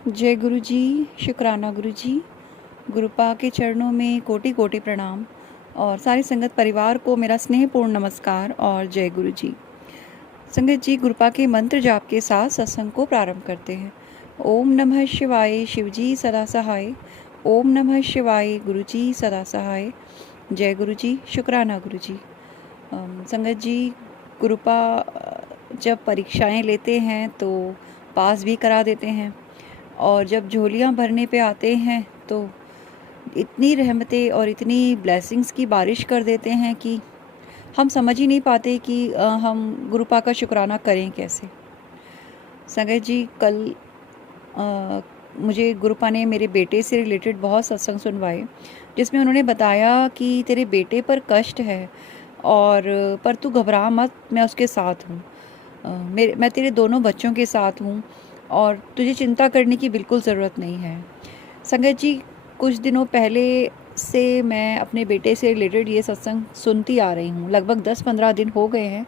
जय गुरु जी, शुक्राना गुरु जी। गुरुपा के चरणों में कोटि कोटि प्रणाम और सारी संगत परिवार को मेरा स्नेहपूर्ण नमस्कार और जय गुरु जी। संगत जी, गुरुपा के मंत्र जाप के साथ सत्संग को प्रारंभ करते हैं। ओम नमः शिवाय, शिवजी सदा सहाय। ओम नमः शिवाय, गुरु जी सदा सहाय। जय गुरु जी, शुक्राना गुरु जी। संगत जी, गुरुपा जब परीक्षाएं लेते हैं तो पास भी करा देते हैं, और जब झोलियाँ भरने पे आते हैं तो इतनी रहमतें और इतनी ब्लेसिंग्स की बारिश कर देते हैं कि हम समझ ही नहीं पाते कि हम गुरुपा का शुक्राना करें कैसे। संगत जी, कल मुझे गुरुपा ने मेरे बेटे से रिलेटेड बहुत सत्संग सुनवाए, जिसमें उन्होंने बताया कि तेरे बेटे पर कष्ट है और पर तू घबरा मत, मैं उसके साथ हूँ। मैं तेरे दोनों बच्चों के साथ हूँ और तुझे चिंता करने की बिल्कुल ज़रूरत नहीं है। संगत जी, कुछ दिनों पहले से मैं अपने बेटे से रिलेटेड ये सत्संग सुनती आ रही हूँ। लगभग 10-15 दिन हो गए हैं।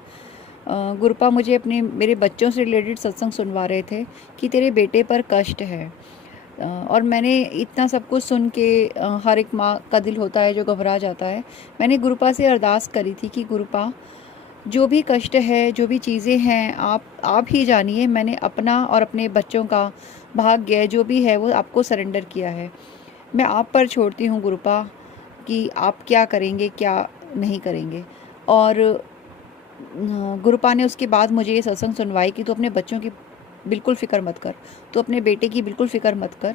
गुरुपा मुझे मेरे बच्चों से रिलेटेड सत्संग सुनवा रहे थे कि तेरे बेटे पर कष्ट है। और मैंने इतना सब कुछ सुन के, हर एक माँ का दिल होता है जो घबरा जाता है। मैंने गुरुपा से अरदास करी थी कि गुरुपा, जो भी कष्ट है, जो भी चीज़ें हैं, आप ही जानिए। मैंने अपना और अपने बच्चों का भाग्य जो भी है वो आपको सरेंडर किया है। मैं आप पर छोड़ती हूँ गुरुपा कि आप क्या करेंगे, क्या नहीं करेंगे। और गुरुपा ने उसके बाद मुझे ये सत्संग सुनवाई कि तू अपने बच्चों की बिल्कुल फ़िक्र मत कर, तू अपने बेटे की बिल्कुल फ़िक्र मत कर,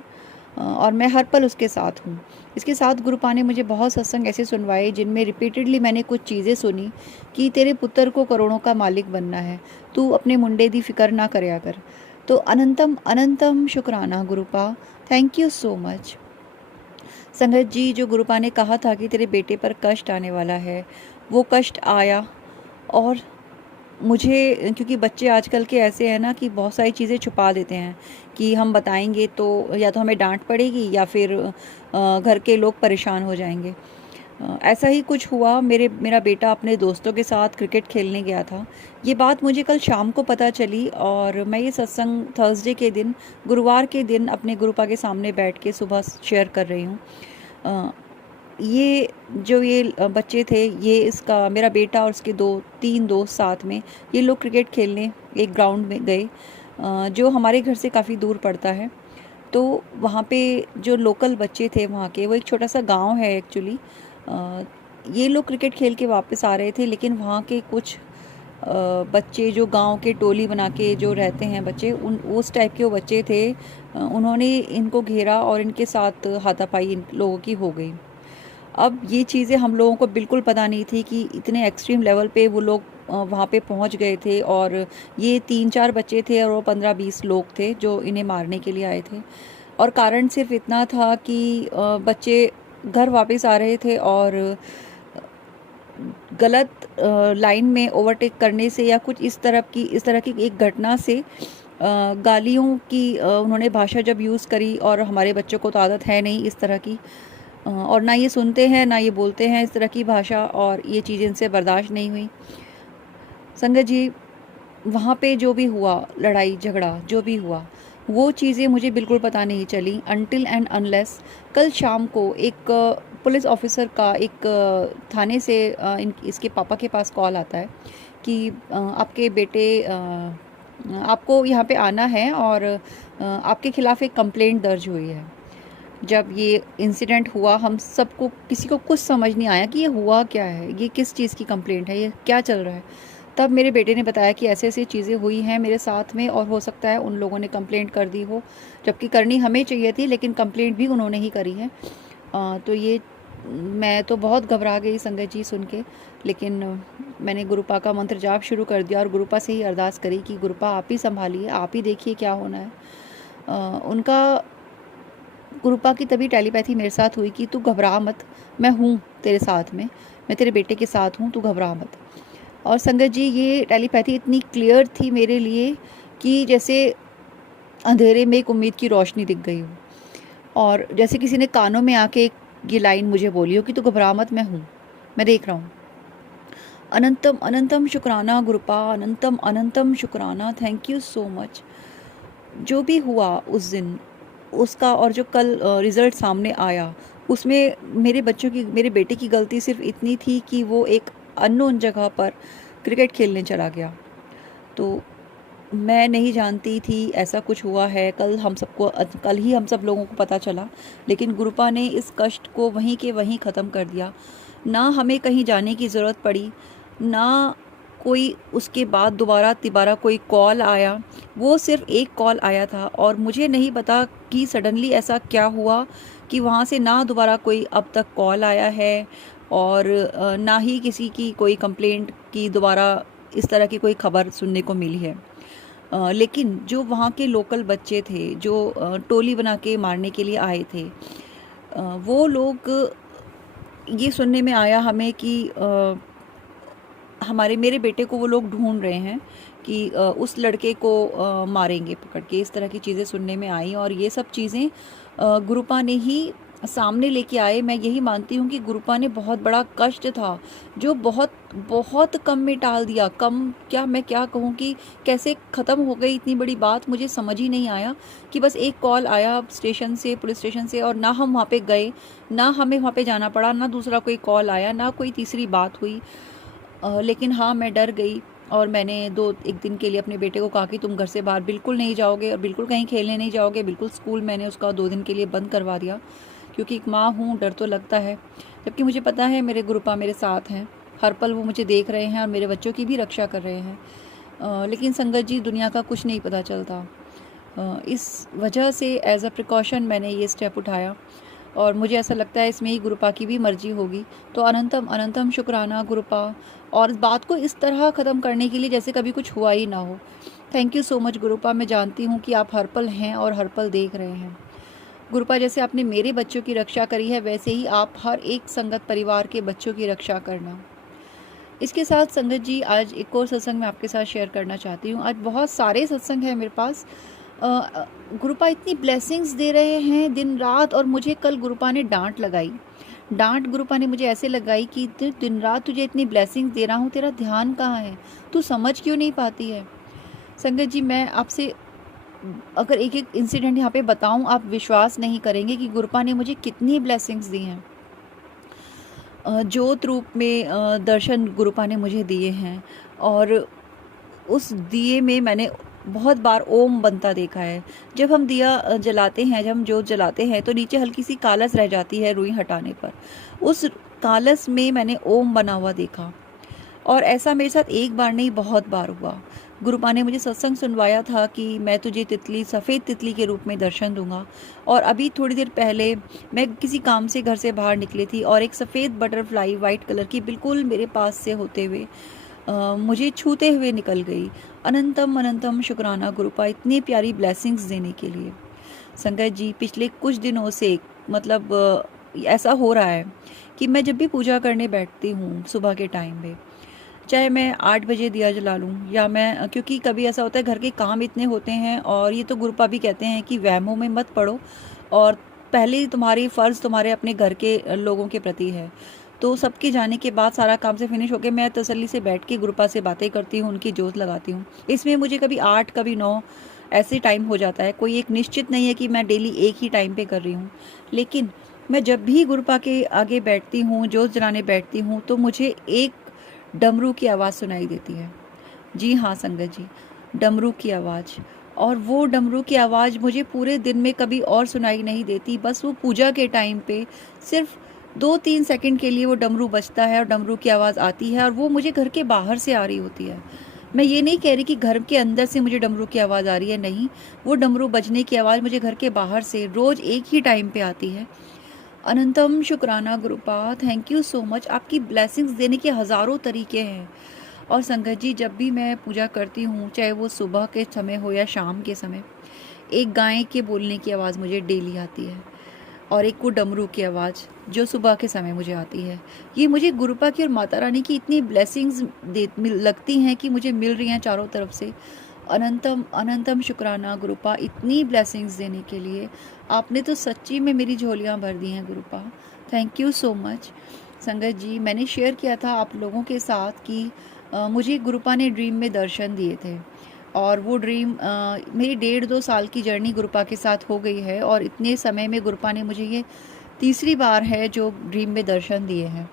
और मैं हर पल उसके साथ हूँ। इसके साथ गुरुपा ने मुझे बहुत सत्संग ऐसे सुनवाए जिनमें रिपीटेडली मैंने कुछ चीज़ें सुनी कि तेरे पुत्र को करोड़ों का मालिक बनना है, तू अपने मुंडे दी फ़िक्र ना करया कर। तो अनंतम अनंतम शुक्राना गुरुपा, थैंक यू सो मच। संगत जी, जो गुरुपा ने कहा था कि तेरे बेटे पर कष्ट आने वाला है, वो कष्ट आया। और मुझे, क्योंकि बच्चे आजकल के ऐसे हैं ना कि बहुत सारी चीज़ें छुपा देते हैं कि हम बताएंगे तो या तो हमें डांट पड़ेगी या फिर घर के लोग परेशान हो जाएंगे। ऐसा ही कुछ हुआ। मेरा बेटा अपने दोस्तों के साथ क्रिकेट खेलने गया था। ये बात मुझे कल शाम को पता चली और मैं ये सत्संग थर्सडे के दिन, गुरुवार के दिन अपने गुरुपा के सामने बैठ के सुबह शेयर कर रही हूँ। ये बच्चे थे, ये इसका मेरा बेटा और उसके 2-3 दोस्त साथ में, ये लोग क्रिकेट खेलने एक ग्राउंड में गए, जो हमारे घर से काफ़ी दूर पड़ता है। तो वहाँ पे जो लोकल बच्चे थे वहाँ के, वो एक छोटा सा गांव है एक्चुअली। ये लोग क्रिकेट खेल के वापस आ रहे थे, लेकिन वहाँ के कुछ बच्चे जो गांव के टोली बना के जो रहते हैं बच्चे, उस टाइप के वो बच्चे थे। उन्होंने इनको घेरा और इनके साथ हाथापाई इन लोगों की हो गई। अब ये चीज़ें हम लोगों को बिल्कुल पता नहीं थी कि इतने एक्सट्रीम लेवल पे वो लोग वहाँ पे पहुँच गए थे। और ये 3-4 बच्चे थे और वो 15-20 लोग थे जो इन्हें मारने के लिए आए थे। और कारण सिर्फ इतना था कि बच्चे घर वापस आ रहे थे और गलत लाइन में ओवरटेक करने से या कुछ इस तरह की एक घटना से, गालियों की उन्होंने भाषा जब यूज़ करी, और हमारे बच्चों को तो आदत है नहीं इस तरह की, और ना ये सुनते हैं ना ये बोलते हैं इस तरह की भाषा, और ये चीज़ें इनसे बर्दाश्त नहीं हुई। संगत जी, वहाँ पे जो भी हुआ, लड़ाई झगड़ा जो भी हुआ, वो चीज़ें मुझे बिल्कुल पता नहीं चली अनटिल एंड अनलेस कल शाम को एक पुलिस ऑफिसर का एक थाने से इसके पापा के पास कॉल आता है कि आपके बेटे, आपको यहाँ पे आना है और आपके खिलाफ़ एक कंप्लेंट दर्ज हुई है। जब ये इंसिडेंट हुआ, हम सबको, किसी को कुछ समझ नहीं आया कि ये हुआ क्या है, ये किस चीज़ की कंप्लेंट है, ये क्या चल रहा है। तब मेरे बेटे ने बताया कि ऐसे ऐसी चीज़ें हुई हैं मेरे साथ में, और हो सकता है उन लोगों ने कंप्लेंट कर दी हो, जबकि करनी हमें चाहिए थी, लेकिन कंप्लेंट भी उन्होंने ही करी है। तो ये, मैं तो बहुत घबरा गई संगत जी सुन के, लेकिन मैंने गुरुपा का मंत्र जाप शुरू कर दिया और गुरुपा से ही अरदास करी कि गुरुपा आप ही संभालिए, आप ही देखिए क्या होना है। उनका, गुरुपा की तभी टेलीपैथी मेरे साथ हुई कि तू घबरा मत, मैं हूँ तेरे साथ में, मैं तेरे बेटे के साथ हूँ, तू घबरा मत। और संगत जी, ये टेलीपैथी इतनी क्लियर थी मेरे लिए कि जैसे अंधेरे में एक उम्मीद की रोशनी दिख गई हो, और जैसे किसी ने कानों में आके ये लाइन मुझे बोली हो कि तू घबरा मत, मैं हूँ, मैं देख रहा हूँ। अनंतम अनंतम शुक्राना गुरुपा, अनंतम अनंतम शुक्राना, थैंक यू सो मच। जो भी हुआ उस दिन, उसका और जो कल रिज़ल्ट सामने आया, उसमें मेरे बेटे की गलती सिर्फ इतनी थी कि वो एक अननोन जगह पर क्रिकेट खेलने चला गया। तो मैं नहीं जानती थी ऐसा कुछ हुआ है, कल ही हम सब लोगों को पता चला, लेकिन गुरुपा ने इस कष्ट को वहीं के वहीं ख़त्म कर दिया। ना हमें कहीं जाने की ज़रूरत पड़ी, ना कोई उसके बाद दोबारा तिबारा कोई कॉल आया। वो सिर्फ एक कॉल आया था और मुझे नहीं पता कि सडनली ऐसा क्या हुआ कि वहाँ से ना दोबारा कोई अब तक कॉल आया है, और ना ही किसी की कोई कंप्लेंट की दोबारा इस तरह की कोई खबर सुनने को मिली है। लेकिन जो वहाँ के लोकल बच्चे थे, जो टोली बना के मारने के लिए आए थे, वो लोग, ये सुनने में आया हमें कि मेरे बेटे को वो लोग ढूंढ रहे हैं कि उस लड़के को मारेंगे पकड़ के, इस तरह की चीज़ें सुनने में आई। और ये सब चीज़ें गुरुपा ने ही सामने लेके आए। मैं यही मानती हूँ कि गुरुपा ने बहुत बड़ा कष्ट था जो बहुत बहुत कम में टाल दिया। कम क्या, मैं क्या कहूँ कि कैसे ख़त्म हो गई इतनी बड़ी बात, मुझे समझ ही नहीं आया कि बस एक कॉल आया स्टेशन से, पुलिस स्टेशन से, और ना हम वहाँ पे गए, ना हमें वहाँ पे जाना पड़ा, ना दूसरा कोई कॉल आया, ना कोई तीसरी बात हुई। लेकिन हाँ, मैं डर गई और मैंने एक दिन के लिए अपने बेटे को कहा कि तुम घर से बाहर बिल्कुल नहीं जाओगे और बिल्कुल कहीं खेलने नहीं जाओगे, बिल्कुल स्कूल मैंने उसका 2 दिन के लिए बंद करवा दिया, क्योंकि एक माँ हूँ, डर तो लगता है। जबकि मुझे पता है मेरे गुरुपा मेरे साथ हैं, हर पल वो मुझे देख रहे हैं और मेरे बच्चों की भी रक्षा कर रहे हैं। लेकिन संगत जी, दुनिया का कुछ नहीं पता चलता। इस वजह से एज अ प्रिकॉशन मैंने ये स्टेप उठाया और मुझे ऐसा लगता है इसमें ही गुरुपा की भी मर्जी होगी। तो अनंतम अनंतम शुक्राना गुरुपा, और इस बात को इस तरह ख़त्म करने के लिए जैसे कभी कुछ हुआ ही ना हो। Thank you so much गुरुपा। मैं जानती हूँ कि आप हर पल हैं और हर पल देख रहे हैं। गुरुपा, जैसे आपने मेरे बच्चों की रक्षा करी है, वैसे ही आप हर एक संगत परिवार के बच्चों की रक्षा करना। इसके साथ संगत जी, आज एक और सत्संग मैं आपके साथ शेयर करना चाहती हूँ। आज बहुत सारे सत्संग हैं मेरे पास। गुरुपा इतनी ब्लेसिंग्स दे रहे हैं दिन रात, और मुझे कल गुरुपा ने डांट लगाई। डांट गुरुपा ने मुझे ऐसे लगाई कि दिन रात तुझे इतनी ब्लेसिंग्स दे रहा हूँ, तेरा ध्यान कहाँ है, तू समझ क्यों नहीं पाती है। संगत जी, मैं आपसे अगर एक एक इंसिडेंट यहाँ पे बताऊँ, आप विश्वास नहीं करेंगे कि गुरुपा ने मुझे कितनी ब्लेसिंग्स दी हैं। ज्योत रूप में दर्शन गुरुपा ने मुझे दिए हैं, और उस दिए में मैंने बहुत बार ओम बनता देखा है। जब हम दिया जलाते हैं, जब हम जोत जलाते हैं, तो नीचे हल्की सी कालस रह जाती है रुई हटाने पर। उस कालस में मैंने ओम बना हुआ देखा, और ऐसा मेरे साथ एक बार नहीं, बहुत बार हुआ। गुरुपा ने मुझे सत्संग सुनवाया था कि मैं तुझे तितली, सफ़ेद तितली के रूप में दर्शन दूंगा। और अभी थोड़ी देर पहले मैं किसी काम से घर से बाहर निकली थी और एक सफ़ेद बटरफ्लाई वाइट कलर की बिल्कुल मेरे पास से होते हुए मुझे छूते हुए निकल गई। अनंतम अनंतम शुक्राना गुरुपा, इतनी प्यारी ब्लेसिंग्स देने के लिए। संगत जी, पिछले कुछ दिनों से मतलब ऐसा हो रहा है कि मैं जब भी पूजा करने बैठती हूँ सुबह के टाइम पे, चाहे मैं 8 बजे दिया जला लूँ, या मैं, क्योंकि कभी ऐसा होता है घर के काम इतने होते हैं, और ये तो गुरुपा भी कहते हैं कि वहमों में मत पड़ो, और पहले तुम्हारी फ़र्ज़ तुम्हारे अपने घर के लोगों के प्रति है। तो सबके जाने के बाद सारा काम से फिनिश होके मैं तसल्ली से बैठ के गुरुपा से बातें करती हूँ, उनकी जोत लगाती हूँ। इसमें मुझे कभी 8 कभी 9 ऐसे टाइम हो जाता है, कोई एक निश्चित नहीं है कि मैं डेली एक ही टाइम पे कर रही हूँ। लेकिन मैं जब भी गुरुपा के आगे बैठती हूँ, जोत जलाने बैठती हूँ, तो मुझे एक डमरू की आवाज़ सुनाई देती है। जी हाँ संगत जी, डमरू की आवाज़। और वो डमरू की आवाज़ मुझे पूरे दिन में कभी और सुनाई नहीं देती, बस वो पूजा के टाइम पे सिर्फ 2-3 सेकंड के लिए वो डमरू बजता है और डमरू की आवाज़ आती है, और वो मुझे घर के बाहर से आ रही होती है। मैं ये नहीं कह रही कि घर के अंदर से मुझे डमरू की आवाज़ आ रही है, नहीं, वो डमरू बजने की आवाज़ मुझे घर के बाहर से रोज़ एक ही टाइम पे आती है। अनंतम शुक्राना गुरुपा, थैंक यू सो मच। आपकी ब्लेसिंग्स देने के हज़ारों तरीके हैं। और संगत जी, जब भी मैं पूजा करती हूँ, चाहे वो सुबह के समय हो या शाम के समय, एक गाय के बोलने की आवाज़ मुझे डेली आती है, और एक वो डमरू की आवाज़ जो सुबह के समय मुझे आती है। ये मुझे गुरुपा की और माता रानी की इतनी ब्लेसिंग्स लगती हैं कि मुझे मिल रही हैं चारों तरफ से। अनंतम अनंतम शुक्राना गुरुपा, इतनी ब्लेसिंग्स देने के लिए। आपने तो सच्ची में मेरी झोलियाँ भर दी हैं गुरुपा। Thank you so much. संगत जी, मैंने शेयर किया था आप लोगों के साथ कि मुझे गुरुपा ने ड्रीम में दर्शन दिए थे। और वो ड्रीम मेरी 1.5-2 साल की जर्नी गुरुपा के साथ हो गई है, और इतने समय में गुरुपा ने मुझे ये तीसरी बार है जो ड्रीम में दर्शन दिए हैं।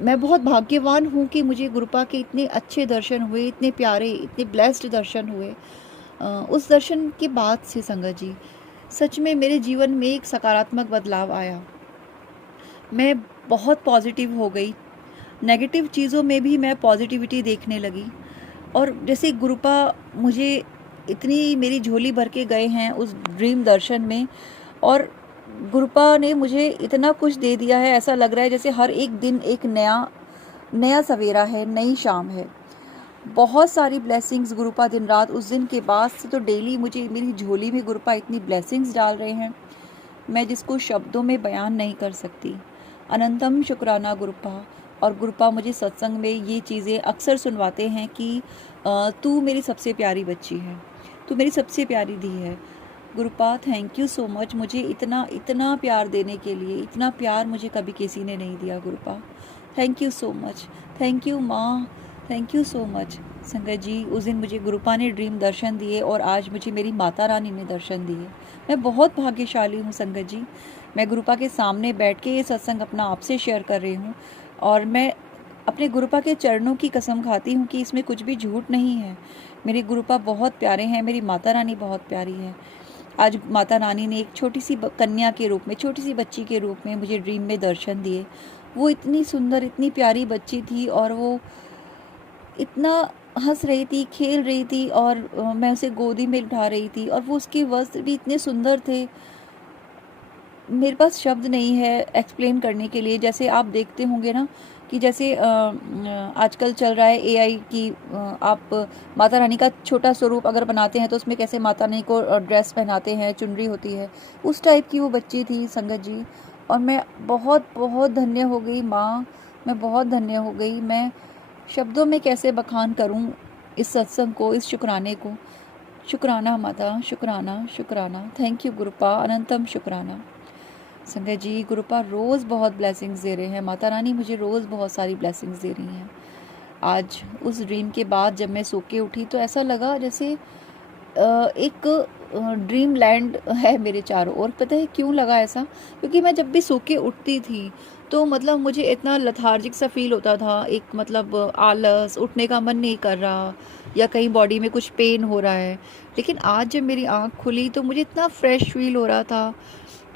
मैं बहुत भाग्यवान हूँ कि मुझे गुरुपा के इतने अच्छे दर्शन हुए, इतने प्यारे, इतने ब्लेस्ड दर्शन हुए। उस दर्शन के बाद से संगत जी, सच में मेरे जीवन में एक सकारात्मक बदलाव आया। मैं बहुत पॉजिटिव हो गई, नेगेटिव चीज़ों में भी मैं पॉजिटिविटी देखने लगी। और जैसे गुरुपा मुझे इतनी मेरी झोली भर के गए हैं उस ड्रीम दर्शन में, और गुरुपा ने मुझे इतना कुछ दे दिया है, ऐसा लग रहा है जैसे हर एक दिन एक नया नया सवेरा है, नई शाम है। बहुत सारी ब्लेसिंग्स गुरुपा दिन रात, उस दिन के बाद से तो डेली मुझे मेरी झोली में गुरुपा इतनी ब्लेसिंग्स डाल रहे हैं, मैं जिसको शब्दों में बयान नहीं कर सकती। अनंतम शुक्राना गुरुपा। और गुरुपा मुझे सत्संग में ये चीज़ें अक्सर सुनवाते हैं कि तू मेरी सबसे प्यारी बच्ची है, तू मेरी सबसे प्यारी धी है। गुरुपा थैंक यू सो मच, मुझे इतना इतना प्यार देने के लिए। इतना प्यार मुझे कभी किसी ने नहीं दिया गुरुपा। Thank you so much, thank you माँ, थैंक यू सो मच। संगत जी, उस दिन मुझे गुरुपा ने ड्रीम दर्शन दिए, और आज मुझे मेरी माता रानी ने दर्शन दिए। मैं बहुत भाग्यशाली हूँ संगत जी। मैं गुरुपा के सामने बैठ के ये सत्संग अपना आपसे शेयर कर रही हूँ, और मैं अपने गुरुपा के चरणों की कसम खाती हूँ कि इसमें कुछ भी झूठ नहीं है। मेरे गुरुपा बहुत प्यारे हैं, मेरी माता रानी बहुत प्यारी है। आज माता रानी ने एक छोटी सी कन्या के रूप में, छोटी सी बच्ची के रूप में मुझे ड्रीम में दर्शन दिए। वो इतनी सुंदर, इतनी प्यारी बच्ची थी, और वो इतना हंस रही थी, खेल रही थी, और मैं उसे गोदी में उठा रही थी, और वो उसके वस्त्र भी इतने सुंदर थे। मेरे पास शब्द नहीं है एक्सप्लेन करने के लिए। जैसे आप देखते होंगे ना कि जैसे आजकल चल रहा है एआई की, आप माता रानी का छोटा स्वरूप अगर बनाते हैं तो उसमें कैसे माता रानी को ड्रेस पहनाते हैं, चुनरी होती है, उस टाइप की वो बच्ची थी संगत जी। और मैं बहुत बहुत धन्य हो गई माँ, मैं बहुत धन्य हो गई। मैं शब्दों में कैसे बखान करूँ इस सत्संग को, इस शुक्राने को। शुक्राना माता, शुक्राना, शुक्राना। थैंक यू गुरुपा, अनंतम शुक्राना। संगत जी, गुरुपा रोज़ बहुत ब्लेसिंग्स दे रहे हैं, माता रानी मुझे रोज़ बहुत सारी ब्लेसिंग्स दे रही हैं। आज उस ड्रीम के बाद जब मैं सो के उठी तो ऐसा लगा जैसे एक ड्रीम लैंड है मेरे चारों ओर। पता है क्यों लगा ऐसा? क्योंकि मैं जब भी सो के उठती थी तो मतलब मुझे इतना लथार्जिक सा फील होता था, एक मतलब आलस, उठने का मन नहीं कर रहा, या कहीं बॉडी में कुछ पेन हो रहा है। लेकिन आज जब मेरी आँख खुली तो मुझे इतना फ्रेश फील हो रहा था,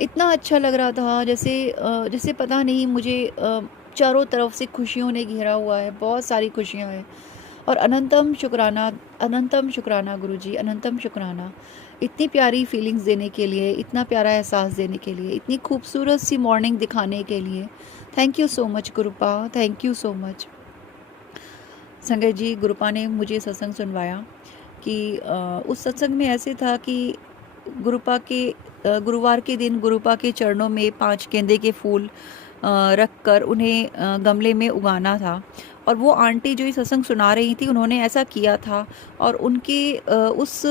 इतना अच्छा लग रहा था, जैसे जैसे पता नहीं मुझे चारों तरफ से खुशियों ने घेरा हुआ है, बहुत सारी खुशियाँ हैं। और अनंतम शुक्राना, अनंतम शुक्राना गुरुजी, अनंतम शुक्राना। इतनी प्यारी फीलिंग्स देने के लिए, इतना प्यारा एहसास देने के लिए, इतनी खूबसूरत सी मॉर्निंग दिखाने के लिए। Thank you so much गुरुपा, thank you so much. संगत जी, गुरुपा ने मुझे सत्संग सुनवाया कि उस सत्संग में ऐसे था कि गुरुपा के गुरुवार के दिन गुरुपा के चरणों में 5 गेंदे के फूल रख कर उन्हें गमले में उगाना था। और वो आंटी जो ये सत्संग सुना रही थी उन्होंने ऐसा किया था, और उनके उस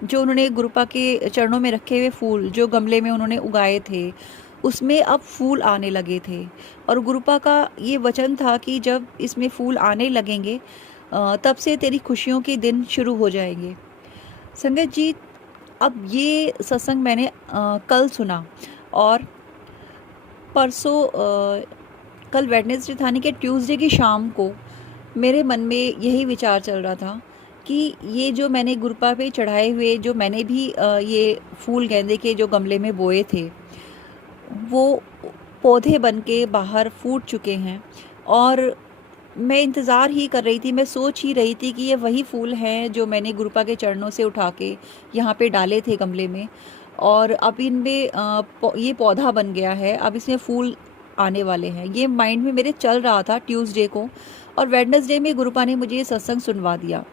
जो उन्होंने गुरुपा के चरणों में रखे हुए फूल जो गमले में उन्होंने उगाए थे, उसमें अब फूल आने लगे थे। और गुरुपा का ये वचन था कि जब इसमें फूल आने लगेंगे तब से तेरी खुशियों के दिन शुरू हो जाएंगे। संगत जी, अब ये सत्संग मैंने कल सुना, और परसों कल वेडनेसडे था नहीं कि ट्यूसडे की शाम को मेरे मन में यही विचार चल रहा था कि ये जो मैंने गुरुपा पे चढ़ाए हुए, जो मैंने भी ये फूल गेंदे के जो गमले में बोए थे, वो पौधे बन के बाहर फूट चुके हैं। और मैं इंतज़ार ही कर रही थी, मैं सोच ही रही थी कि ये वही फूल हैं जो मैंने गुरुपा के चरणों से उठा के यहाँ पे डाले थे गमले में, और अब इनमें ये पौधा बन गया है, अब इसमें फूल आने वाले हैं। ये माइंड में मेरे चल रहा था ट्यूसडे को, और वेडनेसडे में गुरुपा ने मुझे ये सत्संग सुनवा दिया।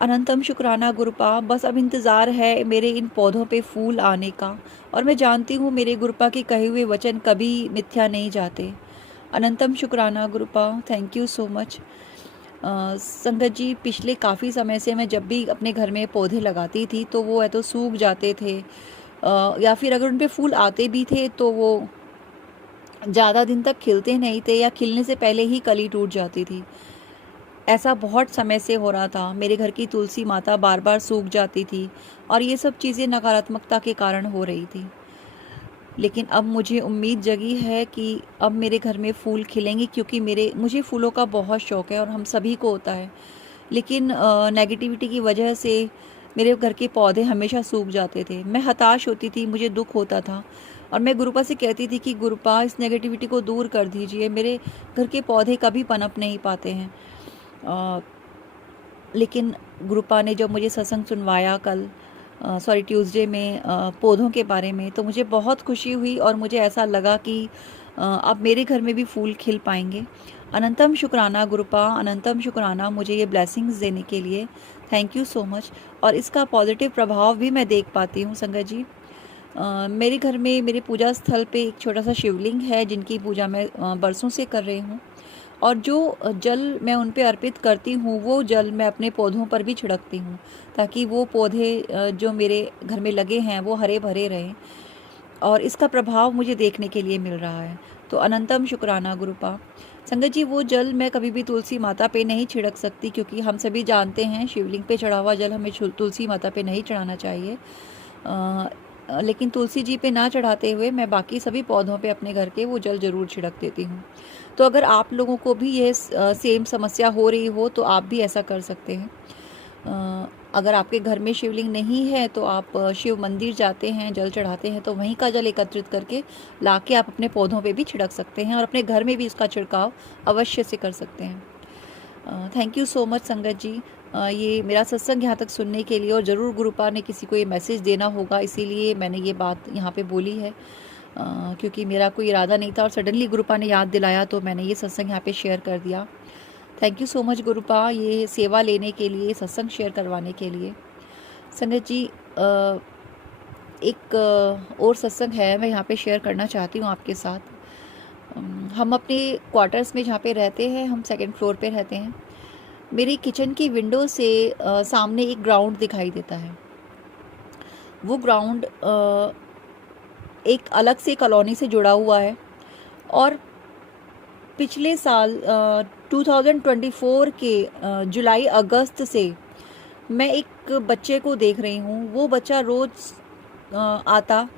अनंतम शुक्राना गुरुपा, बस अब इंतज़ार है मेरे इन पौधों पे फूल आने का, और मैं जानती हूँ मेरे गुरुपा के कहे हुए वचन कभी मिथ्या नहीं जाते। अनंतम शुक्राना गुरुपा, थैंक यू सो मच। संगत जी, पिछले काफ़ी समय से मैं जब भी अपने घर में पौधे लगाती थी तो वो या तो सूख जाते थे, या फिर अगर उन पे फूल आते भी थे तो वो ज़्यादा दिन तक खिलते नहीं थे, या खिलने से पहले ही कली टूट जाती थी। ऐसा बहुत समय से हो रहा था। मेरे घर की तुलसी माता बार बार सूख जाती थी और ये सब चीज़ें नकारात्मकता के कारण हो रही थी। लेकिन अब मुझे उम्मीद जगी है कि अब मेरे घर में फूल खिलेंगे, क्योंकि मुझे फूलों का बहुत शौक़ है और हम सभी को होता है। लेकिन नेगेटिविटी की वजह से मेरे घर के पौधे हमेशा सूख जाते थे। मैं हताश होती थी, मुझे दुख होता था और मैं गुरुपा से कहती थी कि गुरुपा, इस नेगेटिविटी को दूर कर दीजिए, मेरे घर के पौधे कभी पनप नहीं पाते हैं। लेकिन गुरुपा ने जब मुझे सत्संग सुनवाया कल ट्यूसडे में पौधों के बारे में, तो मुझे बहुत खुशी हुई और मुझे ऐसा लगा कि अब मेरे घर में भी फूल खिल पाएंगे। अनंतम शुक्राना गुरुपा, अनंतम शुक्राना मुझे ये ब्लेसिंग्स देने के लिए। Thank you so much. और इसका पॉजिटिव प्रभाव भी मैं देख पाती हूँ संगत जी। मेरे घर में, मेरे पूजा स्थल पे एक छोटा सा शिवलिंग है जिनकी पूजा मैं बरसों से कर रही हूँ, और जो जल मैं उन पे अर्पित करती हूँ वो जल मैं अपने पौधों पर भी छिड़कती हूँ, ताकि वो पौधे जो मेरे घर में लगे हैं वो हरे भरे रहें, और इसका प्रभाव मुझे देखने के लिए मिल रहा है। तो अनंतम शुक्राना गुरुपा। संगत जी, वो जल मैं कभी भी तुलसी माता पे नहीं छिड़क सकती, क्योंकि हम सभी जानते हैं शिवलिंग पे चढ़ा हुआ जल हमें तुलसी माता पे नहीं चढ़ाना चाहिए। लेकिन तुलसी जी पे ना चढ़ाते हुए मैं बाकी सभी पौधों पे अपने घर के वो जल ज़रूर छिड़क देती हूँ। तो अगर आप लोगों को भी ये सेम समस्या हो रही हो तो आप भी ऐसा कर सकते हैं। अगर आपके घर में शिवलिंग नहीं है तो आप शिव मंदिर जाते हैं, जल चढ़ाते हैं, तो वहीं का जल एकत्रित करके लाके आप अपने पौधों पे भी छिड़क सकते हैं और अपने घर में भी इसका छिड़काव अवश्य से कर सकते हैं। थैंक यू सो मच संगत जी, ये मेरा सत्संग यहाँ तक सुनने के लिए। और ज़रूर गुरुपा ने किसी को ये मैसेज देना होगा, इसीलिए मैंने ये बात यहाँ पे बोली है, क्योंकि मेरा कोई इरादा नहीं था और सडनली गुरुपा ने याद दिलाया तो मैंने ये सत्संग यहाँ पे शेयर कर दिया। थैंक यू सो मच गुरुपा, ये सेवा लेने के लिए, सत्संग शेयर करवाने के लिए। संगत जी, एक और सत्संग है, मैं यहाँ पे शेयर करना चाहती हूँ आपके साथ। हम अपने क्वार्टर्स में जहाँ पे रहते हैं, हम सेकंड फ्लोर पे रहते हैं। मेरी किचन की विंडो से सामने एक ग्राउंड दिखाई देता है। वो ग्राउंड एक अलग से कॉलोनी से जुड़ा हुआ है, और पिछले साल 2024 के जुलाई अगस्त से मैं एक बच्चे को देख रही हूँ। वो बच्चा रोज़ आता,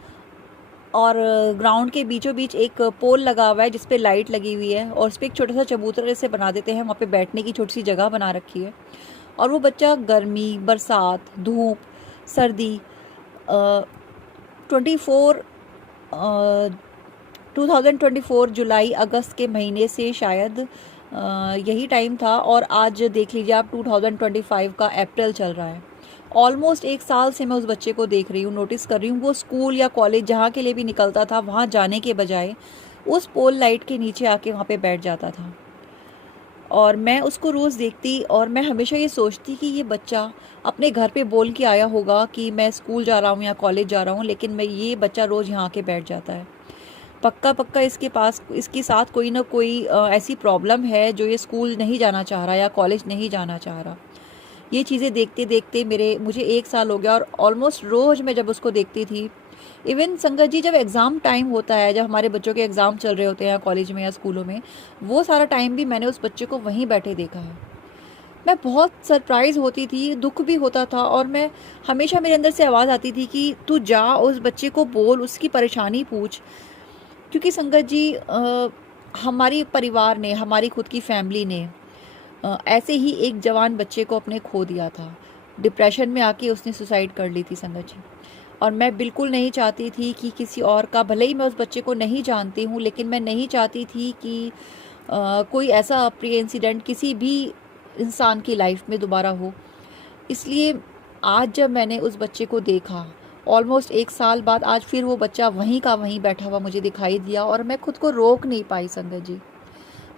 और ग्राउंड के बीचों बीच एक पोल लगा हुआ है जिस पे लाइट लगी हुई है, और उस पर एक छोटा सा चबूतरा जैसे बना देते हैं, वहाँ पे बैठने की छोटी सी जगह बना रखी है। और वो बच्चा गर्मी, बरसात, धूप, सर्दी 2024 जुलाई अगस्त के महीने से शायद यही टाइम था, और आज देख लीजिए आप 2025 का अप्रैल चल रहा है। ऑलमोस्ट एक साल से मैं उस बच्चे को देख रही हूँ, नोटिस कर रही हूँ। वो स्कूल या कॉलेज जहाँ के लिए भी निकलता था, वहाँ जाने के बजाय उस पोल लाइट के नीचे आके वहाँ पे बैठ जाता था। और मैं उसको रोज़ देखती, और मैं हमेशा ये सोचती कि ये बच्चा अपने घर पे बोल के आया होगा कि मैं स्कूल जा रहा हूँ या कॉलेज जा रहा हूँ, लेकिन ये बच्चा रोज़ यहाँ आके बैठ जाता है। पक्का इसके साथ कोई ना कोई ऐसी प्रॉब्लम है जो ये स्कूल नहीं जाना चाह रहा या कॉलेज नहीं जाना चाह रहा। ये चीज़ें देखते देखते मुझे एक साल हो गया, और ऑलमोस्ट रोज़ मैं जब उसको देखती थी, इवन संगत जी जब एग्ज़ाम टाइम होता है, जब हमारे बच्चों के एग्ज़ाम चल रहे होते हैं कॉलेज में या स्कूलों में, वो सारा टाइम भी मैंने उस बच्चे को वहीं बैठे देखा है। मैं बहुत सरप्राइज़ होती थी, दुख भी होता था, और मैं हमेशा, मेरे अंदर से आवाज़ आती थी कि तू जा, उस बच्चे को बोल, उसकी परेशानी पूछ। क्योंकि संगत जी, हमारी परिवार ने, हमारी खुद की फैमिली ने ऐसे ही एक जवान बच्चे को अपने खो दिया था। डिप्रेशन में आके उसने सुसाइड कर ली थी संगत जी। और मैं बिल्कुल नहीं चाहती थी कि किसी और का, भले ही मैं उस बच्चे को नहीं जानती हूँ, लेकिन मैं नहीं चाहती थी कि कोई ऐसा अप्रिय इंसिडेंट किसी भी इंसान की लाइफ में दोबारा हो। इसलिए आज जब मैंने उस बच्चे को देखा, ऑलमोस्ट एक साल बाद आज फिर वो बच्चा वहीं का वहीं बैठा हुआ मुझे दिखाई दिया, और मैं खुद को रोक नहीं पाई संगत जी।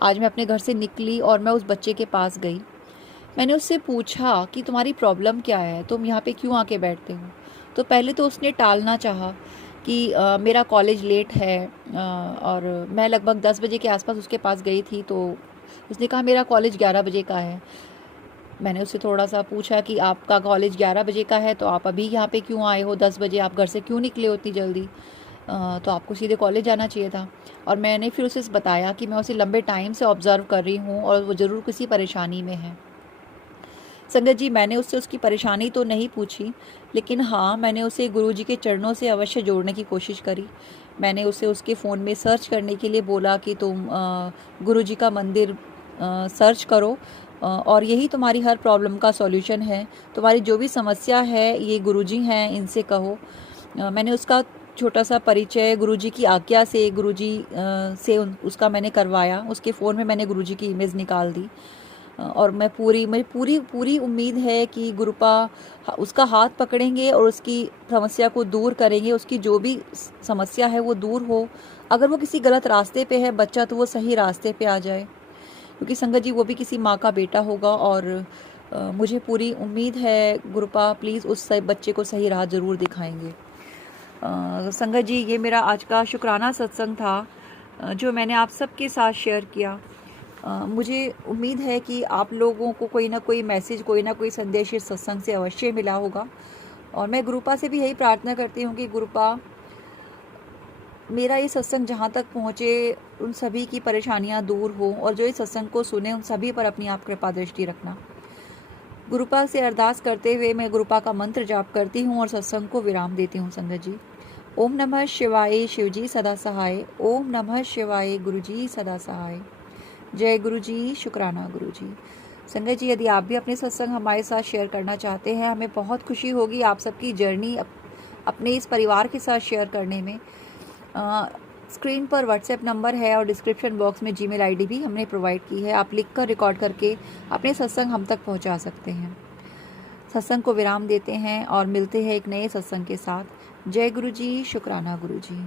आज मैं अपने घर से निकली और मैं उस बच्चे के पास गई। मैंने उससे पूछा कि तुम्हारी प्रॉब्लम क्या है, तुम यहाँ पे क्यों आके बैठते हो? तो पहले तो उसने टालना चाहा कि मेरा कॉलेज लेट है, और मैं लगभग 10 बजे के आसपास उसके पास गई थी, तो उसने कहा मेरा कॉलेज 11 बजे का है। मैंने उससे थोड़ा सा पूछा कि आपका कॉलेज 11 बजे का है तो आप अभी यहाँ पे क्यों आए हो, 10 बजे आप घर से क्यों निकले हो इतनी जल्दी? तो आपको सीधे कॉलेज जाना चाहिए था। और मैंने फिर उसे बताया कि मैं उसे लंबे टाइम से ऑब्ज़र्व कर रही हूँ और वो ज़रूर किसी परेशानी में है। संगत जी, मैंने उससे उसकी परेशानी तो नहीं पूछी, लेकिन हाँ, मैंने उसे गुरुजी के चरणों से अवश्य जोड़ने की कोशिश करी। मैंने उसे उसके फ़ोन में सर्च करने के लिए बोला कि तुम गुरुजी का मंदिर सर्च करो, और यही तुम्हारी हर प्रॉब्लम का सॉल्यूशन है। तुम्हारी जो भी समस्या है, ये गुरुजी हैं, इनसे कहो। मैंने उसका छोटा सा परिचय गुरुजी की आज्ञा से गुरुजी से उसका मैंने करवाया। उसके फ़ोन में मैंने गुरुजी की इमेज निकाल दी। और मेरी पूरी पूरी उम्मीद है कि गुरुपा उसका हाथ पकड़ेंगे और उसकी समस्या को दूर करेंगे। उसकी जो भी समस्या है वो दूर हो। अगर वो किसी गलत रास्ते पे है बच्चा, तो वो सही रास्ते पे आ जाए, क्योंकि संगत जी वो भी किसी माँ का बेटा होगा। और मुझे पूरी उम्मीद है गुरुपा प्लीज़ उस बच्चे को सही राह ज़रूर दिखाएंगे। संगत जी, ये मेरा आज का शुक्राना सत्संग था, जो मैंने आप सबके साथ शेयर किया। मुझे उम्मीद है कि आप लोगों को कोई ना कोई मैसेज, कोई ना कोई संदेश इस सत्संग से अवश्य मिला होगा। और मैं गुरुपा से भी यही प्रार्थना करती हूँ कि गुरुपा, मेरा ये सत्संग जहाँ तक पहुँचे उन सभी की परेशानियाँ दूर हो, और जो इस सत्संग को सुने उन सभी पर अपनी आप कृपा दृष्टि रखना। गुरुपा से अरदास करते हुए मैं गुरुपा का मंत्र जाप करती हूँ और सत्संग को विराम देती हूँ। संगत जी, ओम नमः शिवाय, शिवजी सदा सहाय। ओम नमः शिवाय, गुरुजी सदा सहाय। जय गुरु जी, शुक्राना गुरु जी। संगत जी, यदि आप भी अपने सत्संग हमारे साथ शेयर करना चाहते हैं, हमें बहुत खुशी होगी आप सबकी जर्नी अपने इस परिवार के साथ शेयर करने में। स्क्रीन पर व्हाट्सएप नंबर है और डिस्क्रिप्शन बॉक्स में जीमेल आईडी भी हमने प्रोवाइड की है। आप लिख कर रिकॉर्ड करके अपने सत्संग हम तक पहुंचा सकते हैं। सत्संग को विराम देते हैं और मिलते हैं एक नए सत्संग के साथ। जय गुरु जी, शुक्राना गुरु जी।